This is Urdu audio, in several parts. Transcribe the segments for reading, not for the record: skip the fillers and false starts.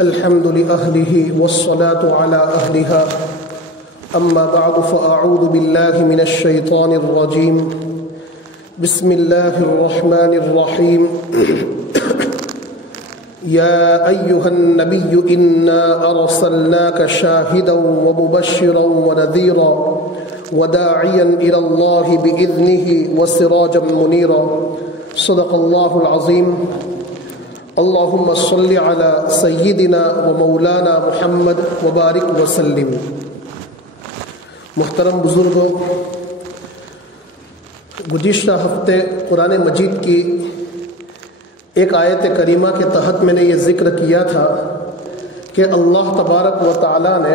الحمد لأهله والصلاة على أهلها أما بعد فأعوذ بالله من الشيطان الرجيم بسم الله الرحمن الرحيم يا أيها النبي إنا أرسلناك شاهدا ومبشرا ونذيرا وداعيا إلى الله بإذنه وسراجا منيرا صدق الله العظيم اللهم صل على سيدنا ومولانا محمد وبارك وسلم. محترم بزرگوں، گزشتہ ہفتے قرآن مجید کی ایک آیت کریمہ کے تحت میں نے یہ ذکر کیا تھا کہ اللہ تبارک و تعالی نے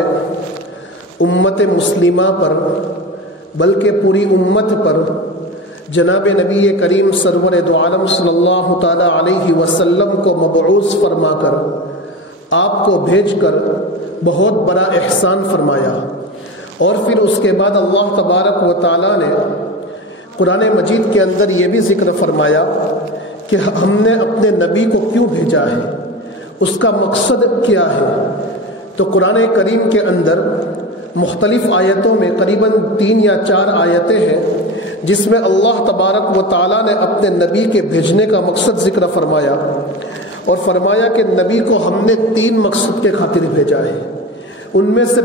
امت مسلمہ پر بلکہ پوری امت پر جناب نبی کریم سرور دو عالم صلی اللہ تعالی علیہ وسلم کو مبعوث فرما کر آپ کو بھیج کر بہت بڑا احسان فرمایا، اور پھر اس کے بعد اللہ تبارک و تعالی نے قرآن مجید کے اندر یہ بھی ذکر فرمایا کہ ہم نے اپنے نبی کو کیوں بھیجا ہے، اس کا مقصد کیا ہے. تو قرآن کریم کے اندر مختلف آیتوں میں قریباً 3 یا 4 آیتیں ہیں جس میں اللہ تبارک و تعالیٰ نے اپنے نبی کے بھیجنے کا مقصد ذکر فرمایا، اور فرمایا کہ نبی کو ہم نے 3 مقصد کے خاطر بھیجا ہے. ان میں سے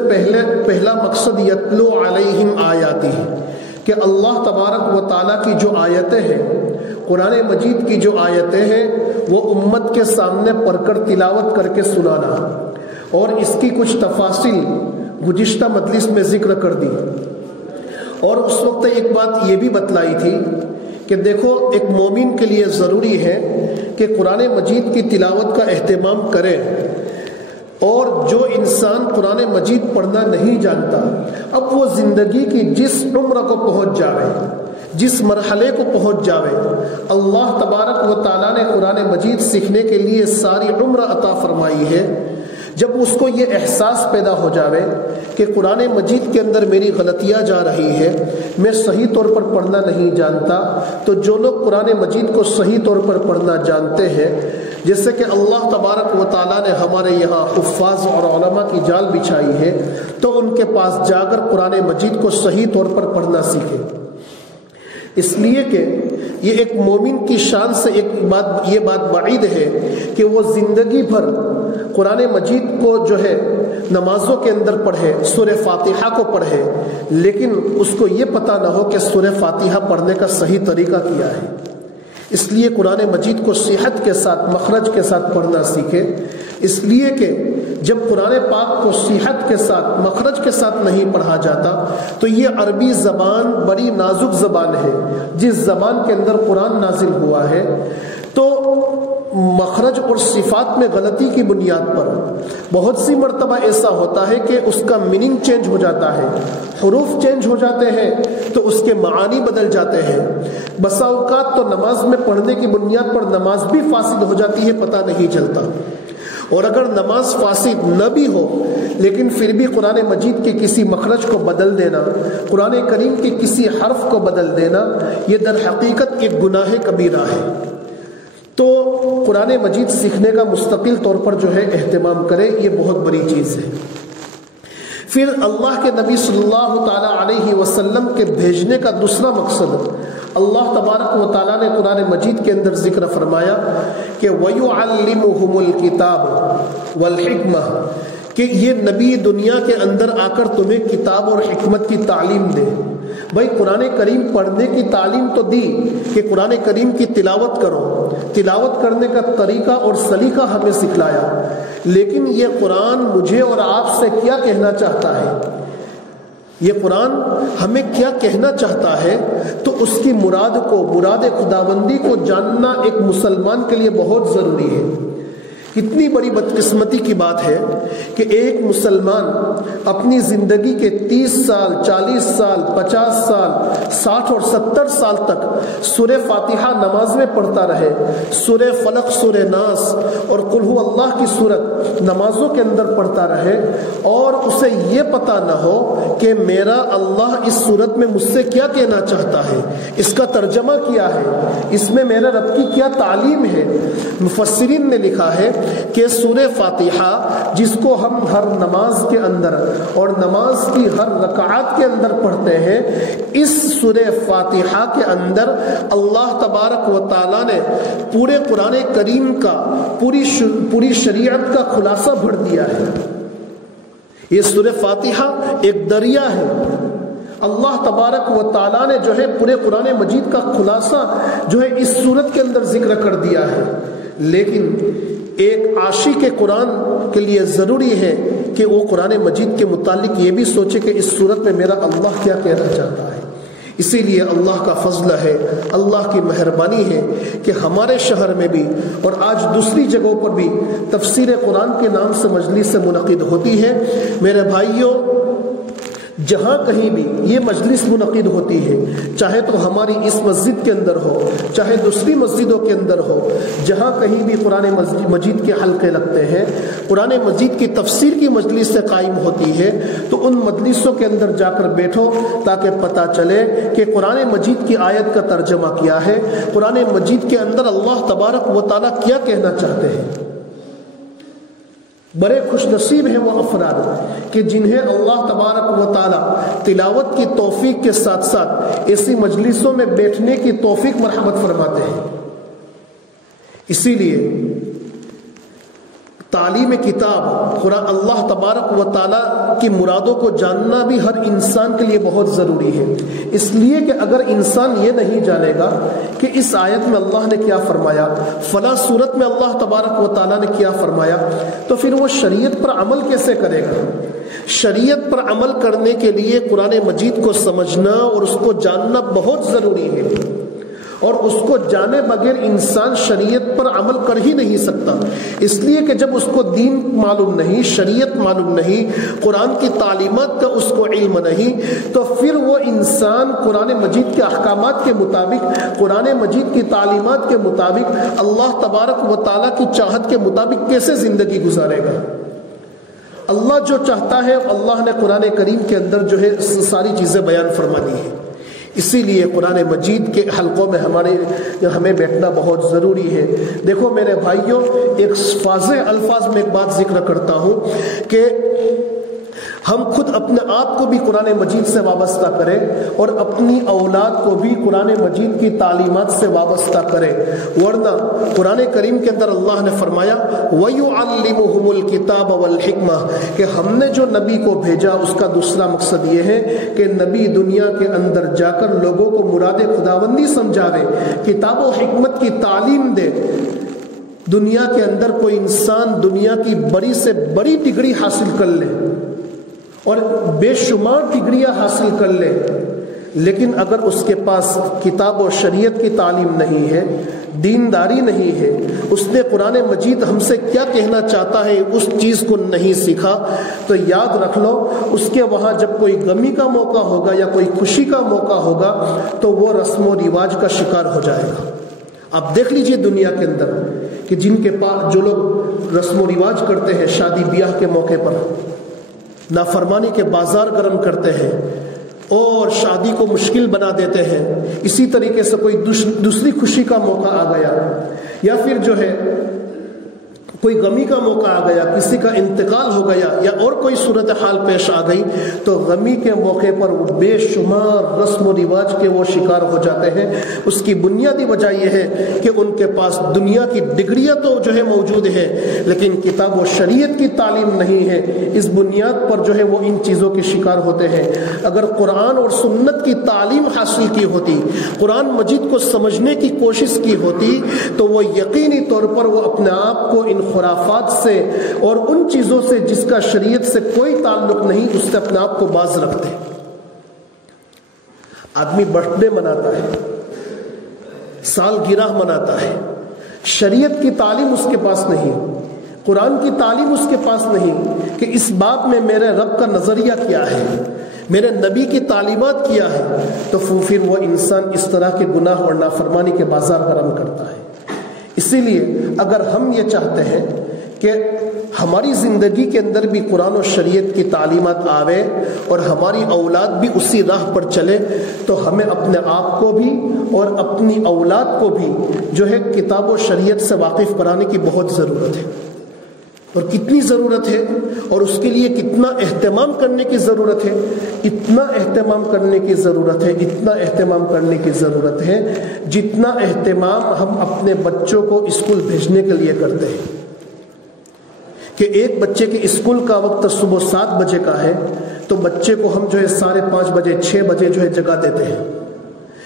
پہلا مقصد یتلو علیہم آیاتی، کہ اللہ تبارک و تعالیٰ کی جو آیتیں ہیں، قرآن مجید کی جو آیتیں ہیں، وہ امت کے سامنے پڑھ کر تلاوت کر کے سنانا، اور اس کی کچھ تفاصیل گزشتہ مجلس میں ذکر کر دی. اور اس وقت ایک بات یہ بھی بتلائی تھی کہ دیکھو، ایک مومن کے لیے ضروری ہے کہ قرآن مجید کی تلاوت کا اہتمام کرے، اور جو انسان قرآن مجید پڑھنا نہیں جانتا، اب وہ زندگی کی جس عمر کو پہنچ جاوے، جس مرحلے کو پہنچ جاوے، اللہ تبارک و تعالیٰ نے قرآن مجید سیکھنے کے لیے ساری عمر عطا فرمائی ہے. جب اس کو یہ احساس پیدا ہو جاوے کہ قرآن مجید کے اندر میری غلطیاں جا رہی ہے، میں صحیح طور پر پڑھنا نہیں جانتا، تو جو لوگ قرآن مجید کو صحیح طور پر پڑھنا جانتے ہیں، جیسے کہ اللہ تبارک و تعالیٰ نے ہمارے یہاں حفاظ اور علماء کی جال بچھائی ہے، تو ان کے پاس جا کر قرآن مجید کو صحیح طور پر پڑھنا سیکھے. اس لیے کہ یہ ایک مومن کی شان سے یہ بات بعید ہے کہ وہ زندگی بھر قرآن مجید کو جو ہے نمازوں کے اندر پڑھے، سورہ فاتحہ کو پڑھے، لیکن اس کو یہ پتہ نہ ہو کہ سورہ فاتحہ پڑھنے کا صحیح طریقہ کیا ہے. اس لیے قرآن مجید کو صحت کے ساتھ، مخرج کے ساتھ پڑھنا سیکھے. اس لیے کہ جب قرآن پاک کو صحت کے ساتھ، مخرج کے ساتھ نہیں پڑھا جاتا، تو یہ عربی زبان بڑی نازک زبان ہے، جس زبان کے اندر قرآن نازل ہوا ہے. تو مخرج اور صفات میں غلطی کی بنیاد پر بہت سی مرتبہ ایسا ہوتا ہے کہ اس کا میننگ چینج ہو جاتا ہے، حروف چینج ہو جاتے ہیں، تو اس کے معانی بدل جاتے ہیں. بسا اوقات تو نماز میں پڑھنے کی بنیاد پر نماز بھی فاسد ہو جاتی ہے، پتہ نہیں چلتا. اور اگر نماز فاسد نہ بھی ہو، لیکن پھر بھی قرآن مجید کے کسی مخرج کو بدل دینا، قرآن کریم کے کسی حرف کو بدل دینا، یہ در حقیقت ایک گناہ کبیرہ ہے. تو قرآن مجید سیکھنے کا مستقل طور پر جو ہے اہتمام کرے، یہ بہت بڑی چیز ہے. پھر اللہ کے نبی صلی اللہ تعالیٰ علیہ وسلم کے بھیجنے کا دوسرا مقصد اللہ تبارک و تعالیٰ نے قرآن مجید کے اندر ذکر فرمایا کہ وَيُعَلِّمُهُمُ الْكِتَابَ وَالْحِكْمَةَ، کہ یہ نبی دنیا کے اندر آ کر تمہیں کتاب اور حکمت کی تعلیم دے. بھائی قرآن کریم پڑھنے کی تعلیم تو دی کہ قرآن کریم کی تلاوت کرو، تلاوت کرنے کا طریقہ اور سلیقہ ہمیں سکھلایا، لیکن یہ قرآن مجھے اور آپ سے کیا کہنا چاہتا ہے، یہ قرآن ہمیں کیا کہنا چاہتا ہے، تو اس کی مراد خداوندی کو جاننا ایک مسلمان کے لیے بہت ضروری ہے. کتنی بڑی بدقسمتی کی بات ہے کہ ایک مسلمان اپنی زندگی کے 30 سال، 40 سال، 50 سال، 60 اور 70 سال تک سورہ فاتحہ نماز میں پڑھتا رہے، سورہ فلق، سورہ ناس اور قل هو اللہ کی سورت نمازوں کے اندر پڑھتا رہے، اور اسے یہ پتہ نہ ہو کہ میرا اللہ اس سورت میں مجھ سے کیا کہنا چاہتا ہے، اس کا ترجمہ کیا ہے، اس میں میرے رب کی کیا تعلیم ہے. مفسرین نے لکھا ہے کہ سورہ فاتحہ جس کو ہم ہر نماز کے اندر اور نماز کی ہر رکعات کے اندر پڑھتے ہیں، اس سورہ فاتحہ کے اندر اللہ تبارک و تعالیٰ نے پورے قرآن کریم کا پوری شریعت کا خلاصہ بھر دیا ہے۔ یہ سورہ فاتحہ ایک دریا ہے۔ اللہ تبارک و تعالیٰ نے جو ہے پورے قرآن مجید کا خلاصہ جو ہے اس صورت کے اندر ذکر کر دیا ہے، لیکن ایک عاشق قرآن کے لیے ضروری ہے کہ وہ قرآن مجید کے متعلق یہ بھی سوچے کہ اس صورت میں میرا اللہ کیا کہنا چاہتا ہے۔ اسی لیے اللہ کا فضل ہے، اللہ کی مہربانی ہے کہ ہمارے شہر میں بھی اور آج دوسری جگہوں پر بھی تفسیر قرآن کے نام سے مجلس منعقد ہوتی ہے۔ میرے بھائیوں، جہاں کہیں بھی یہ مجلس منعقد ہوتی ہے، چاہے تو ہماری اس مسجد کے اندر ہو، چاہے دوسری مسجدوں کے اندر ہو، جہاں کہیں بھی قرآن مجید کے حلقے لگتے ہیں، قرآن مجید کی تفسیر کی مجلس سے قائم ہوتی ہے، تو ان مجلسوں کے اندر جا کر بیٹھو تاکہ پتہ چلے کہ قرآن مجید کی آیت کا ترجمہ کیا ہے، قرآن مجید کے اندر اللہ تبارک و تعالیٰ کیا کہنا چاہتے ہیں۔ بڑے خوش نصیب ہیں وہ افراد کہ جنہیں اللہ تبارک و تعالیٰ تلاوت کی توفیق کے ساتھ ساتھ ایسی مجلسوں میں بیٹھنے کی توفیق مرحمت فرماتے ہیں۔ اسی لیے تعلیم کتاب قرآن اللہ تبارک و تعالیٰ کی مرادوں کو جاننا بھی ہر انسان کے لیے بہت ضروری ہے، اس لیے کہ اگر انسان یہ نہیں جانے گا کہ اس آیت میں اللہ نے کیا فرمایا، فلاں صورت میں اللہ تبارک و تعالیٰ نے کیا فرمایا، تو پھر وہ شریعت پر عمل کیسے کرے گا؟ شریعت پر عمل کرنے کے لیے قرآن مجید کو سمجھنا اور اس کو جاننا بہت ضروری ہے، اور اس کو جانے بغیر انسان شریعت پر عمل کر ہی نہیں سکتا، اس لیے کہ جب اس کو دین معلوم نہیں، شریعت معلوم نہیں، قرآن کی تعلیمات کا اس کو علم نہیں، تو پھر وہ انسان قرآن مجید کے احکامات کے مطابق، قرآن مجید کی تعلیمات کے مطابق، اللہ تبارک و تعالیٰ کی چاہت کے مطابق کیسے زندگی گزارے گا؟ اللہ جو چاہتا ہے اللہ نے قرآن کریم کے اندر جو ہے ساری چیزیں بیان فرما دی ہیں۔ اسی لیے قرآن مجید کے حلقوں میں ہمیں بیٹھنا بہت ضروری ہے۔ دیکھو میرے بھائیوں، ایک واضح الفاظ میں ایک بات ذکر کرتا ہوں کہ ہم خود اپنے آپ کو بھی قرآن مجید سے وابستہ کریں اور اپنی اولاد کو بھی قرآن مجید کی تعلیمات سے وابستہ کریں، ورنہ قرآن کریم کے اندر اللہ نے فرمایا وَيُعَلِّمُهُمُ الْكِتَابَ وَالْحِكْمَةَ کہ ہم نے جو نبی کو بھیجا اس کا دوسرا مقصد یہ ہے کہ نبی دنیا کے اندر جا کر لوگوں کو مراد خداوندی سمجھاوے، کتاب و حکمت کی تعلیم دے۔ دنیا کے اندر کوئی انسان دنیا کی بڑی سے بڑی ڈگری حاصل کر لے اور بے شمار ڈگریاں حاصل کر لے، لیکن اگر اس کے پاس کتاب و شریعت کی تعلیم نہیں ہے، دینداری نہیں ہے، اس نے قرآن مجید ہم سے کیا کہنا چاہتا ہے اس چیز کو نہیں سیکھا، تو یاد رکھ لو اس کے وہاں جب کوئی غمی کا موقع ہوگا یا کوئی خوشی کا موقع ہوگا تو وہ رسم و رواج کا شکار ہو جائے گا۔ آپ دیکھ لیجئے دنیا کے اندر کہ جن کے پاس جو لوگ رسم و رواج کرتے ہیں شادی بیاہ کے موقع پر، نافرمانی کے بازار گرم کرتے ہیں اور شادی کو مشکل بنا دیتے ہیں، اسی طریقے سے کوئی دوسری خوشی کا موقع آ گیا یا پھر جو ہے کوئی غمی کا موقع آ گیا، کسی کا انتقال ہو گیا یا اور کوئی صورتحال پیش آ گئی، تو غمی کے موقع پر وہ بے شمار رسم و رواج کے وہ شکار ہو جاتے ہیں۔ اس کی بنیادی وجہ یہ ہے کہ ان کے پاس دنیا کی ڈگریاں تو جو ہے موجود ہے لیکن کتاب و شریعت کی تعلیم نہیں ہے، اس بنیاد پر جو ہے وہ ان چیزوں کے شکار ہوتے ہیں۔ اگر قرآن اور سنت کی تعلیم حاصل کی ہوتی، قرآن مجید کو سمجھنے کی کوشش کی ہوتی، تو وہ یقینی طور پر وہ اپنے آپ کو ان خرافات سے اور ان چیزوں سے جس کا شریعت سے کوئی تعلق نہیں، اس سے اپنے آپ کو باز رکھتے۔ آدمی برتھ ڈے مناتا ہے، سالگرہ مناتا ہے، شریعت کی تعلیم اس کے پاس نہیں، قرآن کی تعلیم اس کے پاس نہیں کہ اس بات میں میرے رب کا نظریہ کیا ہے، میرے نبی کی تعلیمات کیا ہے، تو پھر وہ انسان اس طرح کے گناہ اور نافرمانی کے بازار گرم کرتا ہے۔ اسی لیے اگر ہم یہ چاہتے ہیں کہ ہماری زندگی کے اندر بھی قرآن و شریعت کی تعلیمات آوے اور ہماری اولاد بھی اسی راہ پر چلے، تو ہمیں اپنے آپ کو بھی اور اپنی اولاد کو بھی جو ہے کتاب و شریعت سے واقف کرانے کی بہت ضرورت ہے۔ اور کتنی ضرورت ہے، اور اس کے لیے کتنا اہتمام کرنے کی ضرورت ہے، اتنا اہتمام کرنے کی ضرورت ہے، اتنا اہتمام کرنے کی ضرورت ہے جتنا اہتمام ہم اپنے بچوں کو اسکول بھیجنے کے لیے کرتے ہیں. کہ ایک بچے کے اسکول کا وقت صبح 7 بجے کا ہے تو بچے کو ہم 5:30 بجے 6 بجے جگا دیتے ہیں،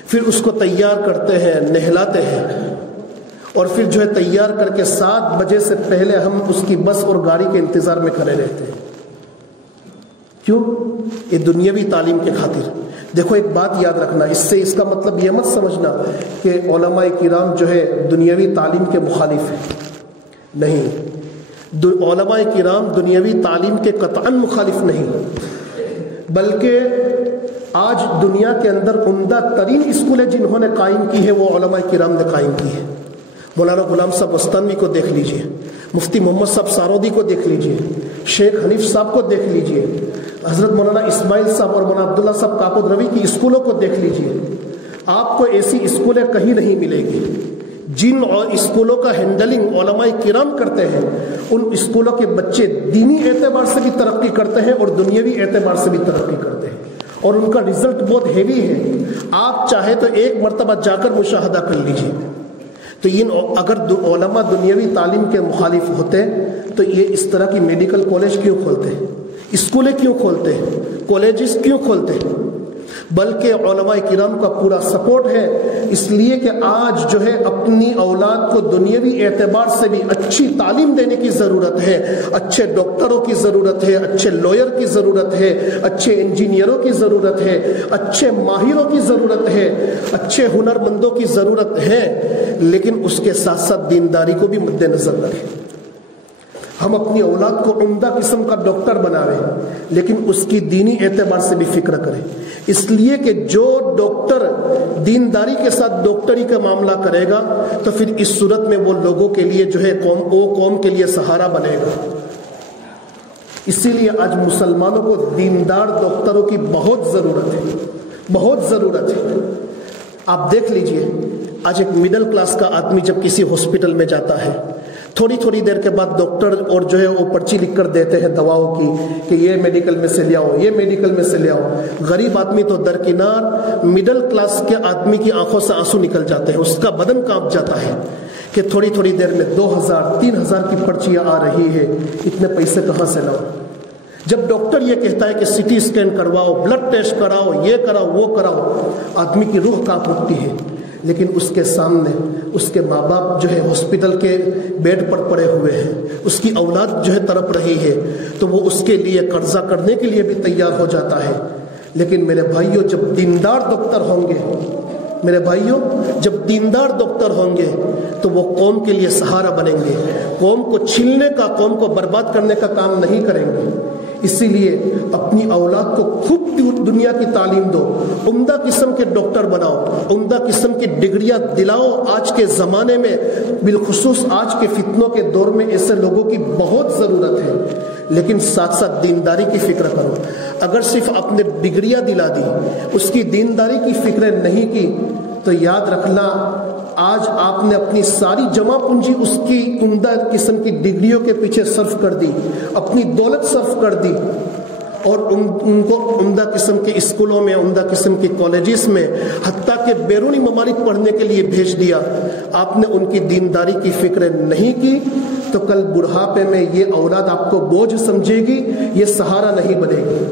پھر اس کو تیار کرتے ہیں، نہلاتے ہیں، اور پھر تیار کر کے 7 بجے سے پہلے ہم اس کی بس اور گاڑی کے انتظار میں کھڑے رہتے ہیں. کیوں؟ یہ دنیاوی تعلیم کے خاطر. دیکھو ایک بات یاد رکھنا، اس کا مطلب یہ مت سمجھنا کہ علماء کرام دنیاوی تعلیم کے مخالف ہیں. نہیں، علماء کرام دنیاوی تعلیم کے قطعاً مخالف نہیں، بلکہ آج دنیا کے اندر عمدہ ترین اسکولیں جنہوں نے قائم کی ہے وہ علماء کرام نے قائم کی ہے. مولانا غلام صاحب وستانوی کو دیکھ لیجئے، مفتی محمد صاحب سارودی کو دیکھ لیجئے، شیخ حنیف صاحب کو دیکھ لیجئے، حضرت مولانا اسماعیل صاحب اور مولانا عبداللہ صاحب کاکود روی کی اسکولوں کو دیکھ لیجئے. آپ کو ایسی اسکولیں کہیں نہیں ملے گی جن اسکولوں کا ہینڈلنگ علماء کرام کرتے ہیں. ان اسکولوں کے بچے دینی اعتبار سے بھی ترقی کرتے ہیں اور دنیاوی اعتبار سے بھی ترقی کرتے ہیں، اور ان کا رزلٹ بہت ہیوی ہے. آپ چاہے تو ایک مرتبہ جا کر مشاہدہ کر لیجئے. تو اگر علماء دنیاوی تعلیم کے مخالف ہوتے تو یہ اس طرح کی میڈیکل کالج کیوں کھولتے ہیں، اسکولیں کیوں کھولتے ہیں، کالجز کیوں کھولتے ہیں؟ بلکہ علماء کرام کا پورا سپورٹ ہے، اس لیے کہ آج اپنی اولاد کو دنیاوی اعتبار سے بھی اچھی تعلیم دینے کی ضرورت ہے. اچھے ڈاکٹروں کی ضرورت ہے، اچھے لائر کی ضرورت ہے، اچھے انجینئروں کی ضرورت ہے، اچھے ماہروں کی ضرورت ہے، اچھے ہنرمندوں کی ضرورت ہے. لیکن اس کے ساتھ ساتھ دینداری کو بھی مد نظر رکھیں. ہم اپنی اولاد کو عمدہ قسم کا ڈاکٹر بناویں، لیکن اس کی دینی اعتبار سے بھی فکر کریں. اس لیے کہ جو ڈاکٹر دینداری کے ساتھ ڈاکٹری کا معاملہ کرے گا تو پھر اس صورت میں وہ لوگوں کے لیے قوم کے لیے سہارا بنے گا. اسی لیے آج مسلمانوں کو دیندار ڈاکٹروں کی بہت ضرورت ہے، بہت ضرورت ہے. آپ دیکھ لیجئے، آج ایک مڈل کلاس کا آدمی جب کسی ہاسپٹل میں جاتا ہے، تھوڑی دیر کے بعد ڈاکٹر اور وہ پرچی لکھ کر دیتے ہیں دواؤں کی کہ یہ میڈیکل میں سے لے آؤ، یہ میڈیکل میں سے لے آؤ. غریب آدمی تو درکنار، مڈل کلاس کے آدمی کی آنکھوں سے آنسو نکل جاتے ہیں، اس کا بدن کانپ جاتا ہے کہ تھوڑی دیر میں 2000-3000 کی پرچیاں آ رہی ہے، اتنے پیسے کہاں سے لاؤ؟ جب ڈاکٹر یہ کہتا ہے کہ سٹی اسکین کرواؤ، بلڈ ٹیسٹ کراؤ، یہ کراؤ، وہ کراؤ، آدمی کی روح کانپ اٹھتی ہے. لیکن اس کے سامنے اس کے ماں باپ ہاسپٹل کے بیڈ پر پڑے ہوئے ہیں، اس کی اولاد تڑپ رہی ہے، تو وہ اس کے لیے قرضہ کرنے کے لیے بھی تیار ہو جاتا ہے. لیکن میرے بھائیوں، جب دیندار ڈاکٹر ہوں گے، میرے بھائیوں جب دیندار ڈاکٹر ہوں گے تو وہ قوم کے لیے سہارا بنیں گے، قوم کو چھیلنے کا، قوم کو برباد کرنے کا کام نہیں کریں گے. اسی لیے اپنی اولاد کو خوب دنیا کی تعلیم دو، عمدہ قسم کے ڈاکٹر بناؤ، عمدہ قسم کی ڈگریاں دلاؤ. آج کے زمانے میں، بالخصوص آج کے فتنوں کے دور میں ایسے لوگوں کی بہت ضرورت ہے. لیکن ساتھ ساتھ دینداری کی فکر کرو. اگر صرف آپ نے ڈگریاں دلا دی، اس کی دینداری کی فکر نہیں کی، تو یاد رکھنا آج آپ نے اپنی ساری جمع پونجی اس کی عمدہ قسم کی ڈگریوں کے پیچھے صرف کر دی، اپنی دولت صرف کر دی، اور ان کو عمدہ قسم کے اسکولوں میں، عمدہ قسم کے کالجز میں، حتیٰ کہ بیرونی ممالک پڑھنے کے لیے بھیج دیا. آپ نے ان کی دینداری کی فکر نہیں کی تو کل بڑھاپے میں یہ اولاد آپ کو بوجھ سمجھے گی، یہ سہارا نہیں بنے گی.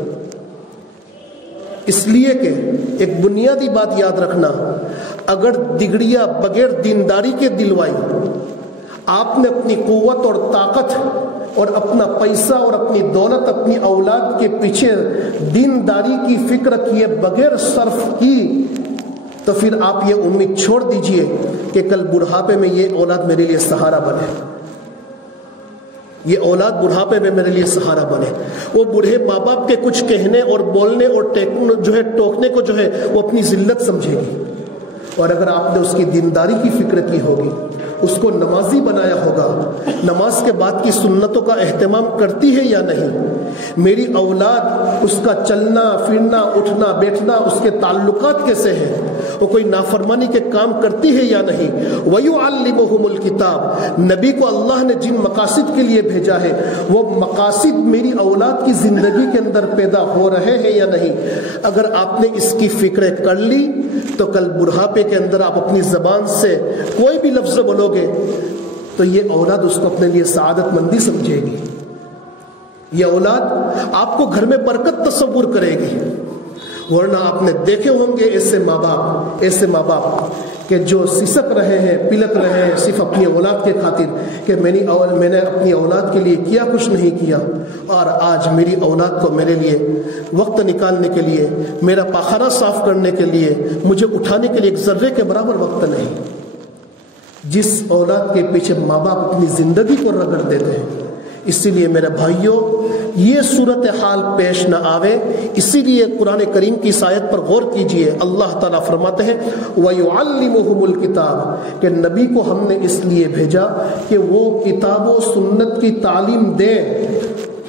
اس لیے کہ ایک بنیادی بات یاد رکھنا، اگر ڈگریاں بغیر دینداری کے دلوائی، آپ نے اپنی قوت اور طاقت اور اپنا پیسہ اور اپنی دولت اپنی اولاد کے پیچھے دینداری کی فکر کیے بغیر صرف کی، تو پھر آپ یہ امید چھوڑ دیجئے کہ کل بڑھاپے میں یہ اولاد میرے لیے سہارا بنے، یہ اولاد بڑھاپے میں میرے لیے سہارا بنے. وہ بوڑھے ماں باپ کے کچھ کہنے اور بولنے اور ٹوکنے کو وہ اپنی ذلت سمجھے گی. اور اگر آپ نے اس کی دینداری کی فکر کی ہوگی، اس کو نمازی بنایا ہوگا، نماز کے بعد کی سنتوں کا اہتمام کرتی ہے یا نہیں، میری اولاد اس کا چلنا پھرنا اٹھنا بیٹھنا، اس کے تعلقات کیسے ہیں، وہ کوئی نافرمانی کے کام کرتی ہے یا نہیں. وَيُعَلِّمُهُمُ الْكِتَابَ, نبی کو اللہ نے جن مقاصد کے لیے بھیجا ہے وہ مقاصد میری اولاد کی زندگی کے اندر پیدا ہو رہے ہیں یا نہیں. اگر آپ نے اس کی فکر کر لی تو کل بڑھاپے کے اندر آپ اپنی زبان سے کوئی بھی لفظ بولو گے تو یہ اولاد اس کو اپنے لیے سعادت مندی سمجھے گی. یہ اولاد آپ کو گھر میں برکت تصور کرے گی. ورنہ آپ نے دیکھے ہوں گے ایسے ماں باپ کہ جو سسک رہے ہیں, پلک رہے ہیں صرف اپنی اولاد کے خاطر کہ میں نے اپنی اولاد کے لیے کیا کچھ نہیں کیا, اور آج میری اولاد کو میرے لیے وقت نکالنے کے لیے, میرا پاخانہ صاف کرنے کے لیے, مجھے اٹھانے کے لیے ایک ذرے کے برابر وقت نہیں. جس اولاد کے پیچھے ماں باپ اپنی زندگی کو رگڑ دیتے ہیں. اسی لیے میرے بھائیوں یہ صورتحال پیش نہ آوے, اسی لیے قرآن کریم کی اس آیت پر غور کیجئے. اللہ تعالیٰ فرماتے ہیں وَيُعَلِّمُهُمُ الْكِتَابَ, کہ نبی کو ہم نے اس لیے بھیجا کہ وہ کتاب و سنت کی تعلیم دے.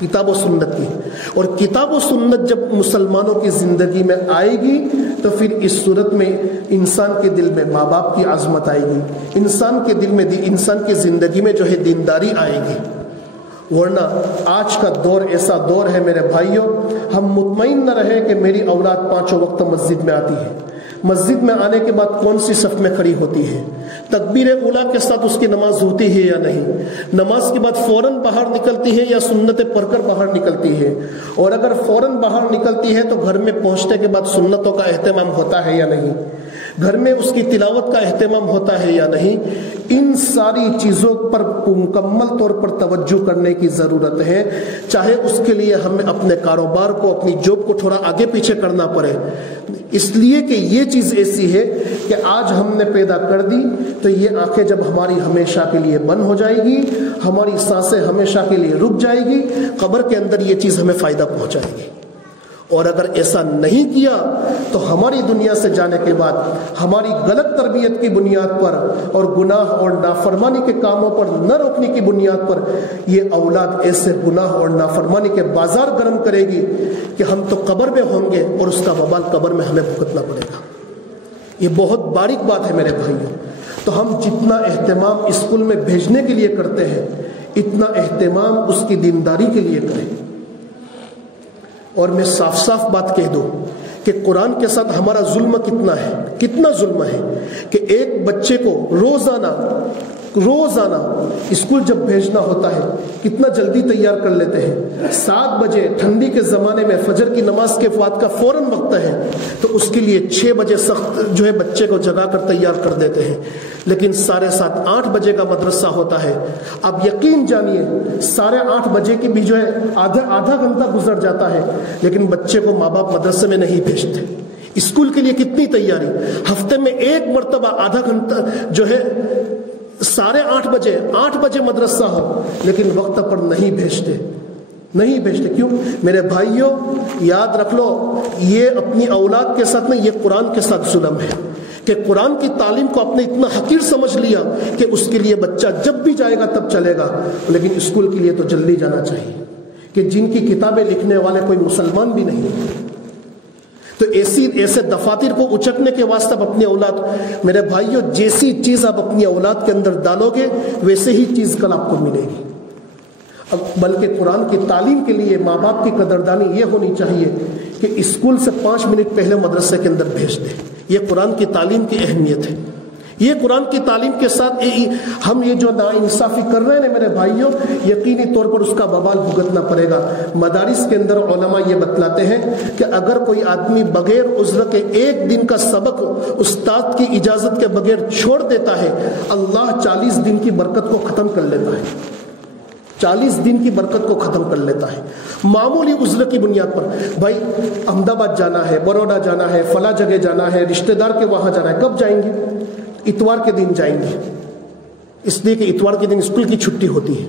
کتاب و سنت کی, اور کتاب و سنت جب مسلمانوں کی زندگی میں آئے گی تو پھر اس صورت میں انسان کے دل میں ماں باپ کی عظمت آئے گی, انسان کے دل میں, انسان کی زندگی میں جو ہے دینداری آئے گی. ورنہ آج کا دور ایسا دور ہے میرے بھائیوں, ہم مطمئن نہ رہے کہ میری اولاد 5 وقت مسجد میں آتی ہے. مسجد میں آنے کے بعد کون سی صف میں کھڑی ہوتی ہے, تکبیر اولیٰ کے ساتھ اس کی نماز ہوتی ہے یا نہیں, نماز کے بعد فوراً باہر نکلتی ہے یا سنتیں پڑھ کر باہر نکلتی ہے, اور اگر فوراً باہر نکلتی ہے تو گھر میں پہنچنے کے بعد سنتوں کا اہتمام ہوتا ہے یا نہیں, گھر میں اس کی تلاوت کا اہتمام ہوتا ہے یا نہیں. ان ساری چیزوں پر مکمل طور پر توجہ کرنے کی ضرورت ہے, چاہے اس کے لیے ہمیں اپنے کاروبار کو, اپنی جاب کو تھوڑا آگے پیچھے کرنا پڑے. اس لیے کہ یہ چیز ایسی ہے کہ آج ہم نے پیدا کر دی تو یہ آنکھیں جب ہماری ہمیشہ کے لیے بند ہو جائے گی, ہماری سانسیں ہمیشہ کے لیے رک جائے گی, قبر کے اندر یہ چیز ہمیں فائدہ پہنچائے گی. اور اگر ایسا نہیں کیا تو ہماری دنیا سے جانے کے بعد ہماری غلط تربیت کی بنیاد پر اور گناہ اور نافرمانی کے کاموں پر نہ روکنے کی بنیاد پر یہ اولاد ایسے گناہ اور نافرمانی کے بازار گرم کرے گی کہ ہم تو قبر میں ہوں گے اور اس کا وبال قبر میں ہمیں بھگتنا پڑے گا. یہ بہت باریک بات ہے میرے بھائیوں. تو ہم جتنا اہتمام اسکول میں بھیجنے کے لیے کرتے ہیں اتنا اہتمام اس کی دینداری کے لیے کریں. اور میں صاف صاف بات کہہ دوں کہ قرآن کے ساتھ ہمارا ظلم کتنا ظلم ہے کہ ایک بچے کو روزانہ اسکول جب بھیجنا ہوتا ہے کتنا جلدی تیار کر لیتے ہیں. 7 بجے ٹھنڈی کے زمانے میں فجر کی نماز کے بعد کا فوراً وقت ہے تو اس کے لیے 6 بجے سخت جو ہے بچے کو جگا کر تیار کر دیتے ہیں. لیکن 7:30 8 بجے کا مدرسہ ہوتا ہے. آپ یقین جانیے 8:30 بجے کی بھی جو ہے آدھا گھنٹہ گزر جاتا ہے لیکن بچے کو ماں باپ مدرسے میں نہیں بھیجتے. اسکول کے لیے کتنی تیاری, ہفتے میں 1 مرتبہ آدھا گھنٹہ جو ہے 8:30 بجے مدرسہ ہو لیکن وقت پر نہیں بھیجتے. کیوں میرے بھائیوں؟ یاد رکھ لو یہ اپنی اولاد کے ساتھ نہیں, یہ قرآن کے ساتھ ظلم ہے کہ قرآن کی تعلیم کو آپ نے اتنا حقیر سمجھ لیا کہ اس کے لیے بچہ جب بھی جائے گا تب چلے گا, لیکن اسکول کے لیے تو جلدی جانا چاہیے کہ جن کی کتابیں لکھنے والے کوئی مسلمان بھی نہیں. تو ایسے دفاتر کو اچکنے کے واسطے اپنی اولاد, میرے بھائیوں جیسی چیز آپ اپنی اولاد کے اندر ڈالو گے ویسے ہی چیز کل آپ کو ملے گی. بلکہ قرآن کی تعلیم کے لیے ماں باپ کی قدردانی یہ ہونی چاہیے کہ اسکول سے 5 منٹ پہلے مدرسے کے اندر بھیج دیں. یہ قرآن کی تعلیم کی اہمیت ہے. یہ قرآن کی تعلیم کے ساتھ ہم یہ جو ناانصافی کر رہے ہیں میرے بھائیوں, یقینی طور پر اس کا وبال بھگتنا پڑے گا. مدارس کے اندر علماء یہ بتلاتے ہیں کہ اگر کوئی آدمی بغیر عذر کے 1 دن کا سبق استاد کی اجازت کے بغیر چھوڑ دیتا ہے, اللہ 40 دن کی برکت کو ختم کر لیتا ہے. 40 دن کی برکت کو ختم کر لیتا ہے معمولی عذر کی بنیاد پر. بھائی احمد آباد جانا ہے, بروڈا جانا ہے, فلاں جگہ جانا ہے, رشتہ دار کے وہاں جانا ہے, کب جائیں گے؟ اتوار کے دن جائیں گے, اس لیے کہ اتوار کے دن اسکول کی چھٹی ہوتی ہے.